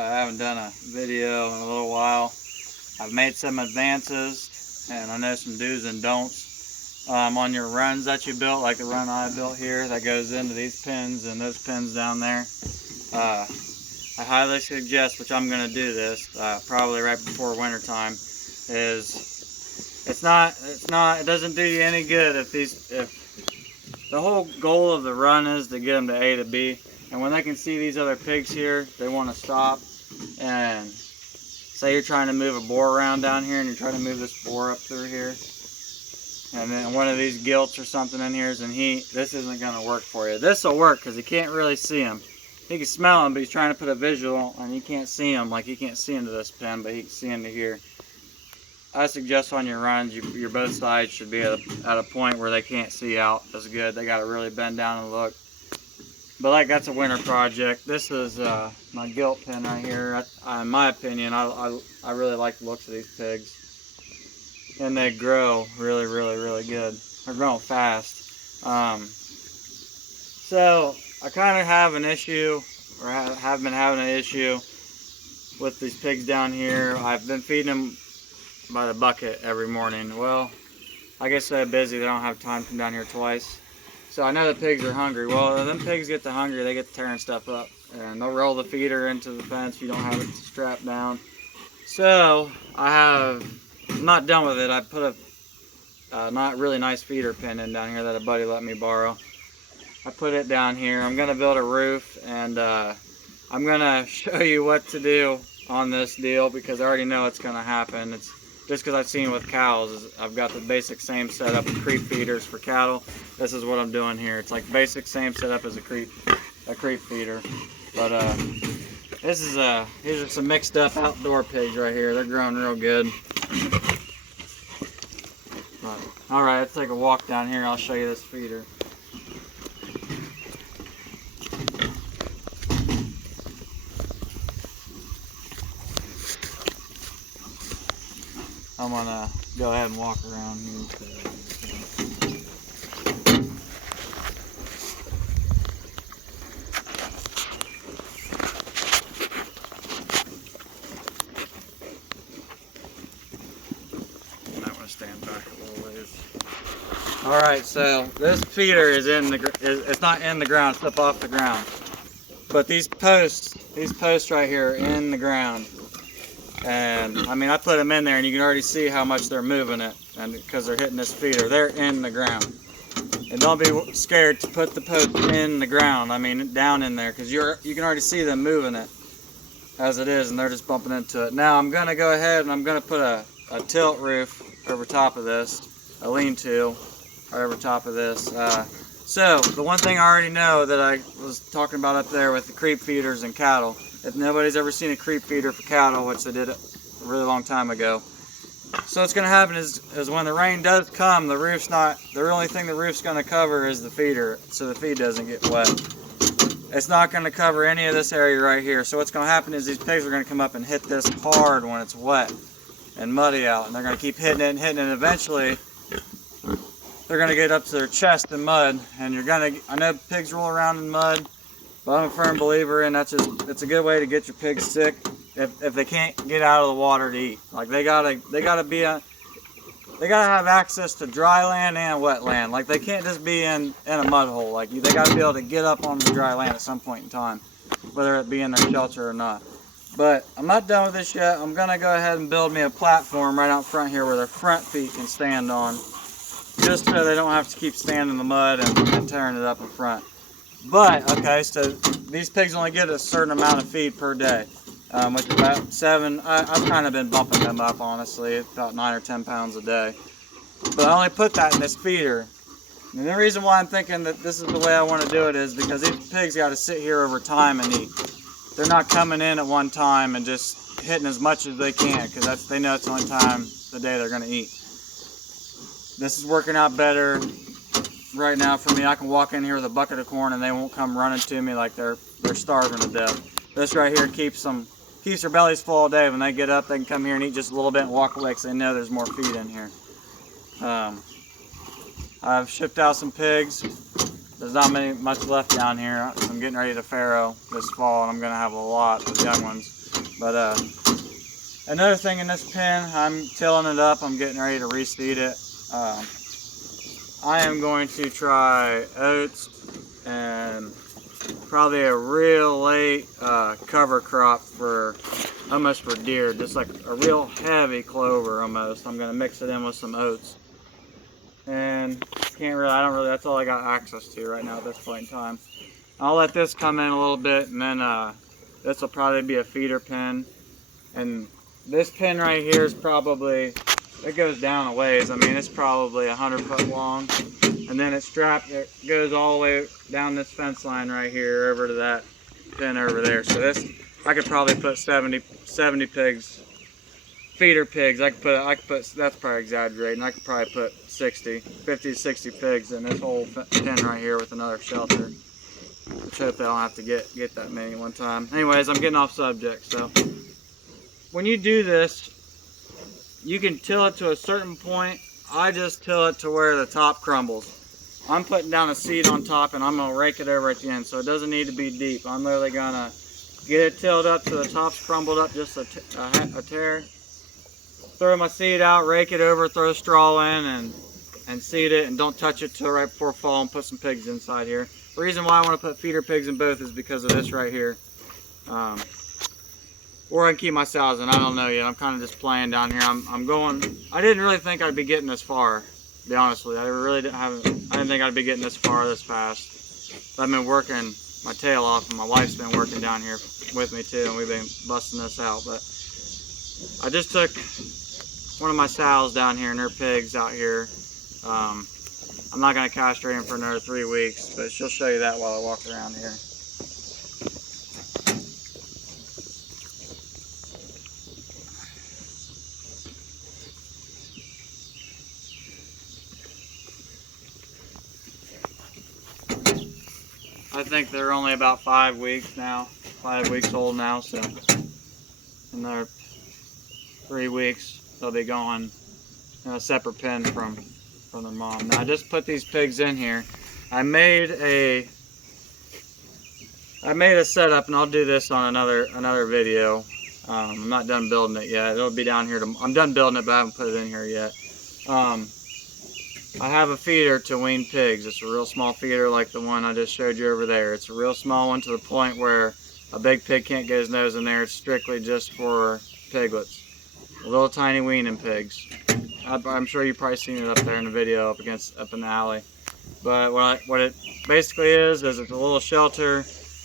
haven't done a video in a little while. I've made some advances, and I know some do's and don'ts on your runs that you built, like the run I built here that goes into these pins and those pins down there. I highly suggest, which I'm going to do this probably right before winter time, is it doesn't do you any good if the whole goal of the run is to get them to A to B, and when they can see these other pigs here, they want to stop. And say you're trying to move a boar around down here, and you're trying to move this boar up through here, and then one of these gilts or something in here is in heat, this isn't going to work for you. This will work because you can't really see him. He can smell him, but he's trying to put a visual, and he can't see him. Like, he can't see into this pen, but he can see into here. I suggest on your runs, your both sides should be at a point where they can't see out as good. They got to really bend down and look. But like, that's a winter project. This is my gilt pen right here. In my opinion, I really like the looks of these pigs, and they grow really, really, really good. They're growing fast. So I kind of have an issue, or have been having an issue with these pigs down here. I've been feeding them by the bucket every morning. Well, I guess they're busy. They don't have time to come down here twice. So I know the pigs are hungry. Well, when them pigs get to hungry, they get to tearing stuff up, and they'll roll the feeder into the fence if you don't have it strapped down. So I'm not done with it. I put a not really nice feeder pin in down here that a buddy let me borrow. I put it down here. I'm gonna build a roof, and I'm gonna show you what to do on this deal, because I already know it's gonna happen. It's just because I've seen with cows. I've got the basic same setup of creep feeders for cattle. This is what I'm doing here. It's like basic same setup as a creep feeder. But these are some mixed up outdoor pigs right here. They're growing real good. But, all right, let's take a walk down here. I'll show you this feeder. I'm gonna go ahead and walk around here. I want to stand back a little ways. All right, so this feeder is it's not in the ground; it's up off the ground. But these posts right here are in the ground. And I mean, I put them in there, and you can already see how much they're moving it, and because they're hitting this feeder, they're in the ground. And don't be scared to put the post in the ground. I mean, down in there, because you can already see them moving it as it is, and they're just bumping into it. Now I'm gonna go ahead and I'm gonna put a tilt roof over top of this, a lean-to over top of this. So the one thing I already know that I was talking about up there with the creep feeders and cattle. If nobody's ever seen a creep feeder for cattle, which they did a really long time ago. So what's going to happen is when the rain does come, the only thing the roof's going to cover is the feeder, so the feed doesn't get wet. It's not going to cover any of this area right here. So what's going to happen is these pigs are going to come up and hit this hard when it's wet and muddy out, and they're going to keep hitting it, and eventually they're going to get up to their chest in mud, and I know pigs roll around in mud. But I'm a firm believer in it's a good way to get your pigs sick if they can't get out of the water to eat. Like they gotta have access to dry land and wet land. Like they can't just be in a mud hole. Like they gotta be able to get up on the dry land at some point in time, whether it be in their shelter or not. But I'm not done with this yet. I'm gonna go ahead and build me a platform right out front here where their front feet can stand on, just so they don't have to keep standing in the mud and tearing it up in front. But, okay, so these pigs only get a certain amount of feed per day, which is about 7. I've kind of been bumping them up, honestly, about 9 or 10 pounds a day. But I only put that in this feeder. And the reason why I'm thinking that this is the way I want to do it is because these pigs got to sit here over time and eat. They're not coming in at one time and just hitting as much as they can, because they know it's the only time of the day they're going to eat. This is working out better right now for me. I can walk in here with a bucket of corn and they won't come running to me like they're starving to death. This right here keeps their bellies full all day. When they get up, they can come here and eat just a little bit and walk away because they know there's more feed in here. I've shipped out some pigs. There's not much left down here. I'm getting ready to farrow this fall, and I'm going to have a lot of young ones. But another thing in this pen, I'm tilling it up. I'm getting ready to reseed it. I am going to try oats and probably a real late cover crop for almost for deer, just like a real heavy clover almost. I'm gonna mix it in with some oats, and that's all I got access to right now at this point in time. I'll let this come in a little bit, and then this will probably be a feeder pen. And this pin right here is probably, it goes down a ways. I mean, it's probably 100 foot long. And then it goes all the way down this fence line right here over to that pin over there. So this, I could probably put 70 pigs, feeder pigs. I could put, that's probably exaggerating. I could probably put 50 to 60 pigs in this whole pin right here with another shelter. Let's hope I don't have to get that many one time. Anyways, I'm getting off subject. So when you do this, you can till it to a certain point. I just till it to where the top crumbles. I'm putting down a seed on top, and I'm going to rake it over at the end, so it doesn't need to be deep. I'm literally going to get it tilled up to the top's crumbled up just a tear. Throw my seed out, rake it over, throw straw in, and seed it, and don't touch it till right before fall, and put some pigs inside here. The reason why I want to put feeder pigs in both is because of this right here. Or I can keep my sows in, I don't know yet. I'm kind of just playing down here. I didn't really think I'd be getting this far, to be honest with you. I didn't think I'd be getting this far this fast. I've been working my tail off, and my wife's been working down here with me too, and we've been busting this out. But I just took one of my sows down here and her pigs out here. I'm not going to castrate them for another 3 weeks, but she'll show you that while I walk around here. I think they're only about 5 weeks now, 5 weeks old now, so in another 3 weeks they'll be going in a separate pen from their mom. Now I just put these pigs in here. I made a setup, and I'll do this on another video. I'm not done building it yet. It'll be down here. I'm done building it, but I haven't put it in here yet. I have a feeder to wean pigs. It's a real small feeder like the one I just showed you over there. It's a real small one to the point where a big pig can't get his nose in there. It's strictly just for piglets. Little tiny weaning pigs. I'm sure you've probably seen it up there in the video up in the alley. But what it basically is it's a little shelter.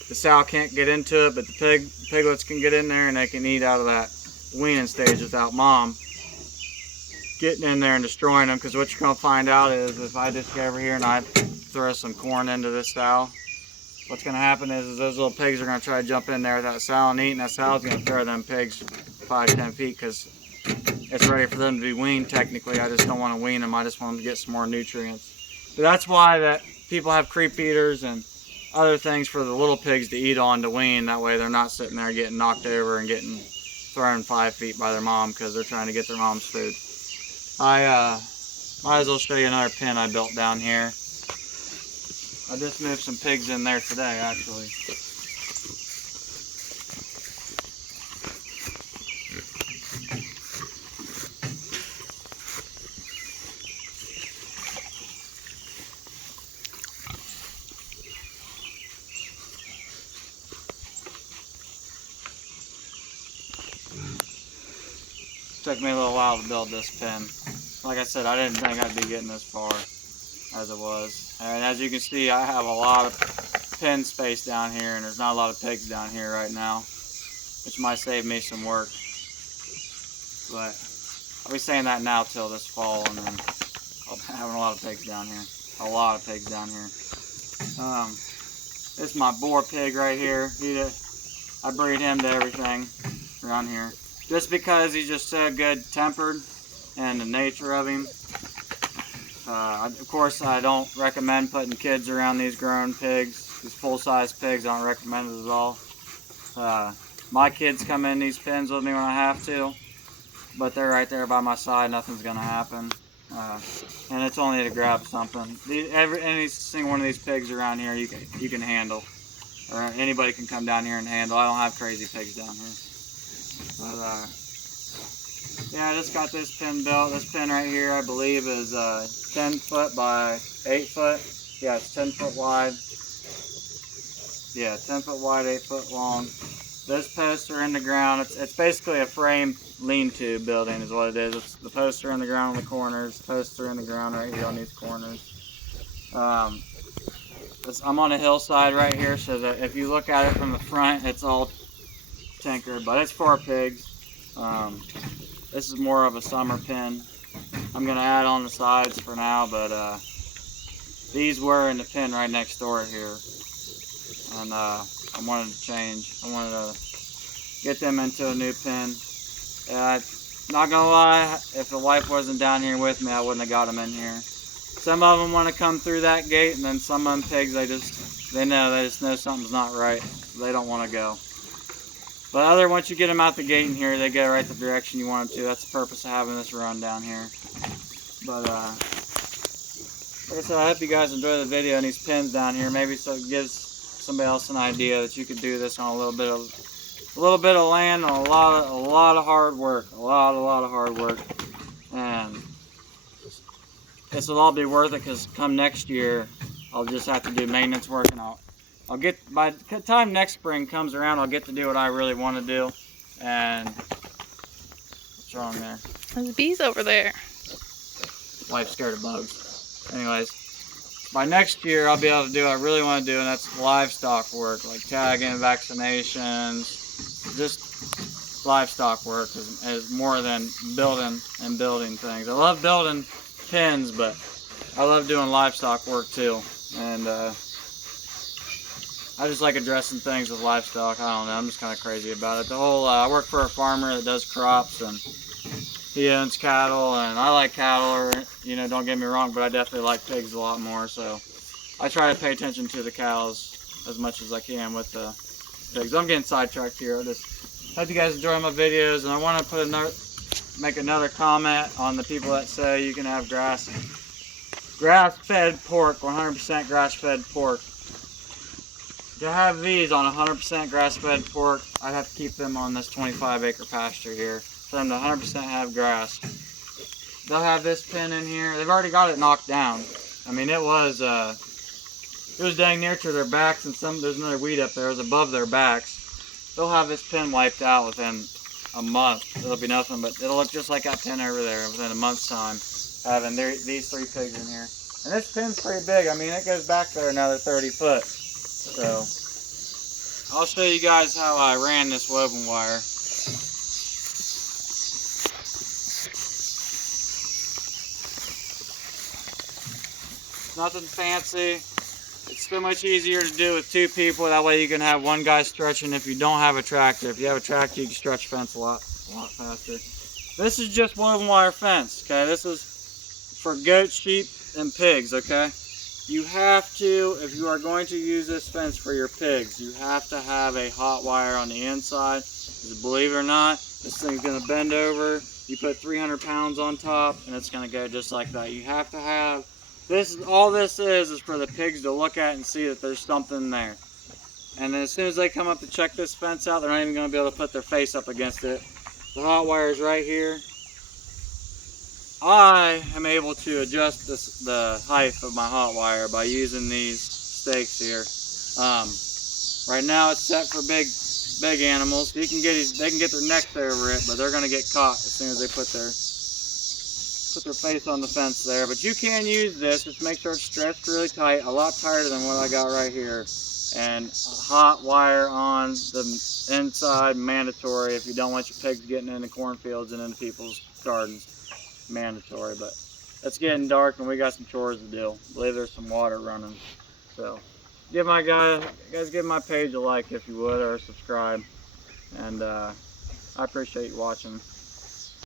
The sow can't get into it, but the piglets can get in there, and they can eat out of that weaning stage without mom getting in there and destroying them. Because what you're going to find out is if I just go over here and I throw some corn into this sow, what's going to happen is those little pigs are going to try to jump in there with that sow and eat, and that sow's going to throw them pigs 5-10 feet because it's ready for them to be weaned technically. I just don't want to wean them. I just want them to get some more nutrients. But that's why that people have creep feeders and other things for the little pigs to eat on to wean. That way they're not sitting there getting knocked over and getting thrown 5 feet by their mom because they're trying to get their mom's food. I might as well show you another pen I built down here. I just moved some pigs in there today, actually. Took me a little while to build this pen. Like I said, I didn't think I'd be getting this far as it was. And as you can see, I have a lot of pen space down here, and there's not a lot of pigs down here right now, which might save me some work. But I'll be saying that now till this fall, and then I'll be having a lot of pigs down here. A lot of pigs down here. This is my boar pig right here. I breed him to everything around here. Just because he's just so good tempered and the nature of him. Of course, I don't recommend putting kids around these grown pigs. These full-size pigs, I don't recommend it at all. My kids come in these pens with me when I have to, but they're right there by my side. Nothing's going to happen. And it's only to grab something. Any single one of these pigs around here you can handle. Or anybody can come down here and handle. I don't have crazy pigs down here. But yeah, I just got this pen built. This pen right here, I believe, is 10 foot by 8 foot. Yeah, it's 10 foot wide. Yeah, 10 foot wide, 8 foot long. Those posts are in the ground. It's basically a frame lean-to building is what it is. The posts are in the ground on the corners. The posts are in the ground right here on these corners. I'm on a hillside right here, so that if you look at it from the front, it's all tinkered, but it's for pigs. This is more of a summer pen. I'm gonna add on the sides for now, but these were in the pen right next door here, and I wanted to change. I wanted to get them into a new pen. Not gonna lie, if the wife wasn't down here with me, I wouldn't have got them in here. Some of them want to come through that gate, and then some of them pigs, they just know something's not right. They don't want to go. But once you get them out the gate in here, they go right the direction you want them to. That's the purpose of having this run down here. But like I said, I hope you guys enjoy the video and these pins down here. Maybe so it gives somebody else an idea that you could do this on a little bit of land, and a lot of hard work, a lot of hard work, and this will all be worth it because come next year, I'll just have to do maintenance work, and I'll get, by the time next spring comes around, I'll get to do what I really want to do. And what's wrong there? There's bees over there. Wife's scared of bugs. Anyways, by next year, I'll be able to do what I really want to do, and that's livestock work, like tagging, vaccinations, just livestock work is more than building things. I love building pens, but I love doing livestock work too, and I just like addressing things with livestock. I don't know, I'm just kind of crazy about it. The whole I work for a farmer that does crops, and he owns cattle, and I like cattle, or don't get me wrong, but I definitely like pigs a lot more, so I try to pay attention to the cows as much as I can with the pigs. I'm getting sidetracked here. I just hope you guys enjoy my videos, and I want to make another comment on the people that say you can have grass-fed pork, 100% grass-fed pork. To have these on 100% grass-fed pork, I'd have to keep them on this 25-acre pasture here for them to 100% have grass. They'll have this pen in here. They've already got it knocked down. I mean, it was dang near to their backs, and there's another weed up there. It was above their backs. They'll have this pen wiped out within a month. It'll be nothing, but it'll look just like that pen over there within a month's time, having these 3 pigs in here. And this pen's pretty big. I mean, it goes back there another 30 foot. So I'll show you guys how I ran this woven wire. Nothing fancy. It's so much easier to do with 2 people. That way you can have one guy stretching if you don't have a tractor. If you have a tractor, you can stretch fence a lot faster. This is just woven wire fence, okay? This is for goats, sheep, and pigs, okay? You have to, if you are going to use this fence for your pigs, you have to have a hot wire on the inside. Because believe it or not, this thing's going to bend over. You put 300 pounds on top, and it's going to go just like that. You have to have, all this is for the pigs to look at and see that there's something there. And then as soon as they come up to check this fence out, they're not even going to be able to put their face up against it. The hot wire is right here. I am able to adjust the height of my hot wire by using these stakes here. Right now it's set for big animals. They can get their necks over it, but they're going to get caught as soon as they put their face on the fence there. But you can use this. Just make sure it's stretched really tight, a lot tighter than what I got right here. And hot wire on the inside, mandatory if you don't want your pigs getting into cornfields and into people's gardens. Mandatory. But it's getting dark and we got some chores to do. I believe there's some water running. So give my guys give my page a like if you would, or subscribe. And I appreciate you watching.